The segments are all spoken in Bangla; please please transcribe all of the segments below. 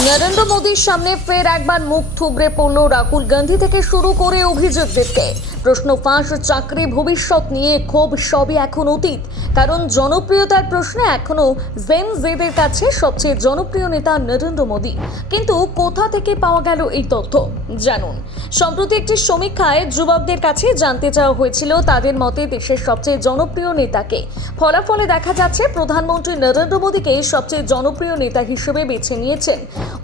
নরেন্দ্র মোদীর সামনে ফের একবার মুখ থুবড়ে পড়ল রাহুল গান্ধী থেকে শুরু করে অভিজিৎ দেবকে। প্রশ্ন ফাঁস, চাকরি, ভবিষ্যৎ নিয়ে ক্ষোভ সবই এখন অতীত। কারণ জনপ্রিয়তার প্রশ্নে এখনো জেন জেদের কাছে সবচেয়ে জনপ্রিয় নেতা নরেন্দ্র মোদী। কিন্তু কোথা থেকে পাওয়া গেল এই তথ্য জানুন। সম্প্রতি একটি সমীক্ষায় যুবকদের কাছে জানতে চাওয়া হয়েছিল তাদের মতে দেশের সবচেয়ে জনপ্রিয় নেতাকে। ফলাফলে দেখা যাচ্ছে প্রধানমন্ত্রী নরেন্দ্র মোদীকে সবচেয়ে জনপ্রিয় নেতা হিসেবে বেছে নিয়েছেন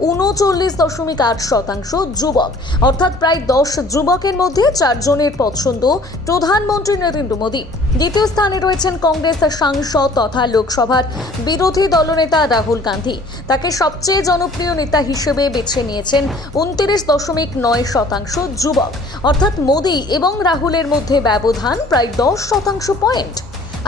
39.8% যুবক। অর্থাৎ প্রায় 10 যুবকের মধ্যে 4 জনের পছন্দ প্রধানমন্ত্রী নরেন্দ্র মোদী। দ্বিতীয় স্থানে রয়েছেন কংগ্রেস সাংসদ তথা লোকসভার বিরোধী দলনেতা রাহুল গান্ধী। তাকে সবচেয়ে জনপ্রিয় নেতা হিসেবে বেছে নিয়েছেন 29.9% যুবক। অর্থাৎ মোদী এবং রাহুলের মধ্যে ব্যবধান প্রায় 10% পয়েন্ট।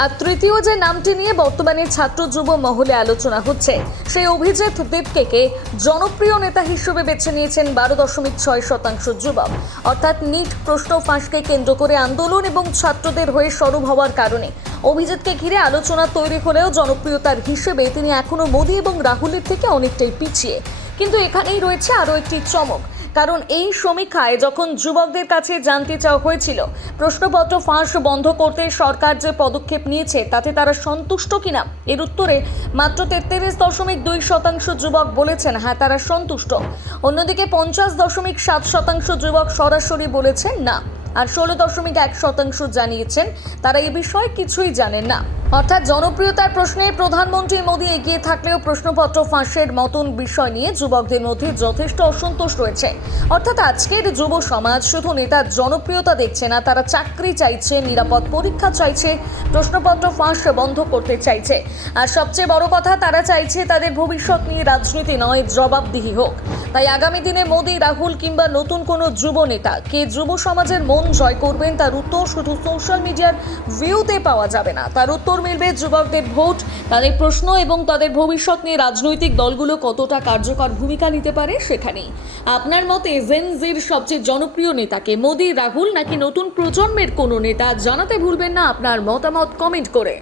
আর তৃতীয় যে নামটি নিয়ে বর্তমানে ছাত্র যুব মহলে আলোচনা হচ্ছে, সেই অভিজিৎ দেবকে জনপ্রিয় নেতা হিসেবে বেছে নিয়েছেন 12.6% যুবক। অর্থাৎ নিট প্রশ্ন ফাঁসকে কেন্দ্র করে আন্দোলন এবং ছাত্রদের হয়ে সরব হওয়ার কারণে অভিজিৎকে ঘিরে আলোচনা তৈরি হলেও জনপ্রিয়তার হিসেবে তিনি এখনো মোদী এবং রাহুলের থেকে অনেকটাই পিছিয়ে। কিন্তু এখানেই রয়েছে আরও একটি চমক। কারণ এই সমীক্ষায় যখন যুবকদের কাছে জানতে চাওয়া হয়েছিল প্রশ্নপত্র ফাঁস বন্ধ করতে সরকার যে পদক্ষেপ নিয়েছে তাতে তারা সন্তুষ্ট কিনা, এর উত্তরে মাত্র 33.2% যুবক বলেছেন হ্যাঁ তারা সন্তুষ্ট। অন্যদিকে 50.7% যুবক সরাসরি বলেছেন না। আর 16.1% জানিয়েছেন তারা এই বিষয়ে কিছুই জানেন না। অর্থাৎ জনপ্রিয়তার প্রশ্নে প্রধানমন্ত্রী মোদী এগিয়ে থাকলেও প্রশ্নপত্র ফাঁসের মতন বিষয় নিয়ে যুবকদের মধ্যে যথেষ্ট অসন্তোষ রয়েছে। অর্থাৎ আজকের যুব সমাজ শুধু নেতার জনপ্রিয়তা দেখছে না, তারা চাকরি চাইছে, নিরাপদ পরীক্ষা চাইছে, প্রশ্নপত্র ফাঁস বন্ধ করতে চাইছে। আর সবচেয়ে বড় কথা, তারা চাইছে তাদের ভবিষ্যৎ নিয়ে রাজনীতি নয়, জবাবদিহি হোক। তাই আগামী দিনে মোদী, রাহুল কিংবা নতুন কোনো যুব নেতা কে যুব সমাজের মন জয় করবেন তার উত্তর শুধু সোশ্যাল মিডিয়ার ভিউতে পাওয়া যাবে না। তার উত্তর মিলবে যুবকদের ভোট, তাদের প্রশ্ন এবং তাদের ভবিষ্যৎ নিয়ে রাজনৈতিক দলগুলো কতটা কার্যকর ভূমিকা নিতে পারে সেখানেই। আপনার মতে জেন জির সবচেয়ে জনপ্রিয় নেতাকে, মোদী, রাহুল নাকি নতুন প্রজন্মের কোনো নেতা? জানাতে ভুলবেন না আপনার মতামত কমেন্ট করে।